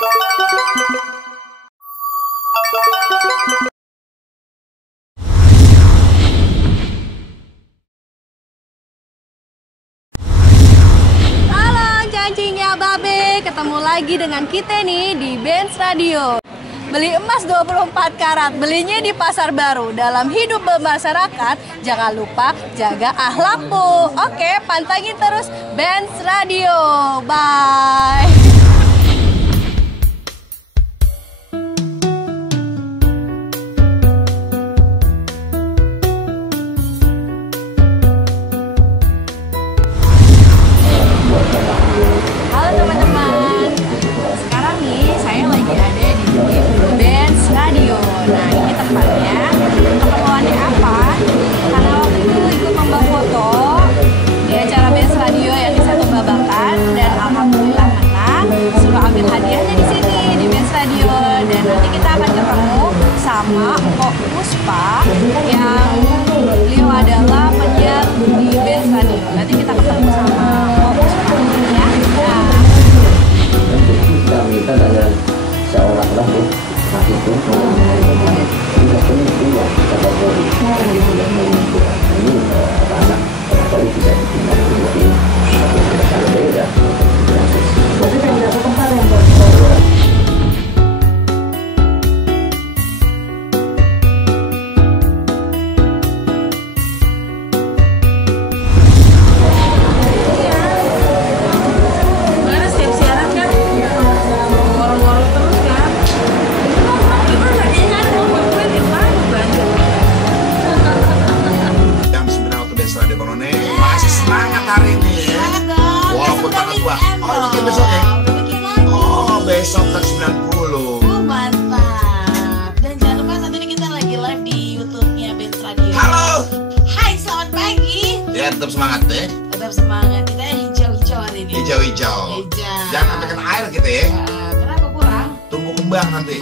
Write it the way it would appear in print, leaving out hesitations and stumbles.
Cancingnya Babe, ketemu lagi dengan kita nih di Benz Radio. Beli emas 24 karat, belinya di Pasar Baru. Dalam hidup bermasyarakat, jangan lupa jaga akhlakmu. Oke, pantengin terus Benz Radio. Bye. Halo teman-teman, sekarang nih saya lagi ada di Benz Radio. Nah, ini tempatnya, keperluannya apa? Karena waktu itu ikut lomba foto di acara Benz Radio yang di Satu Babakan, dan alhamdulillah menang. Suruh ambil hadiahnya di sini di Benz Radio, dan nanti kita akan ketemu sama Kok Puspa yang beliau adalah penyiar di Benz Radio. Nanti kita ketemu sama Kok Puspa ya. Kita minta dengan seorang rakyat masih itu tidak punya kategori ini anak kalau tidak ditindak ini kalau beda berarti kan tidak tempat yang masih semangat hari ini ya. Walaupun tanggal tua. Oh, ini kan besok ya? Oh, besok tanggal 90. Mantap. Dan jangan lupa saat ini kita lagi live di YouTube-nya Benz Radio. Halo. Hai, selamat pagi. Ya, tetap semangat ya. Tetap semangat. Kita hijau-hijau hari ini. Hijau-hijau. Jangan sampai kena air gitu ya. Kenapa kurang? Tumbuh kembang nanti.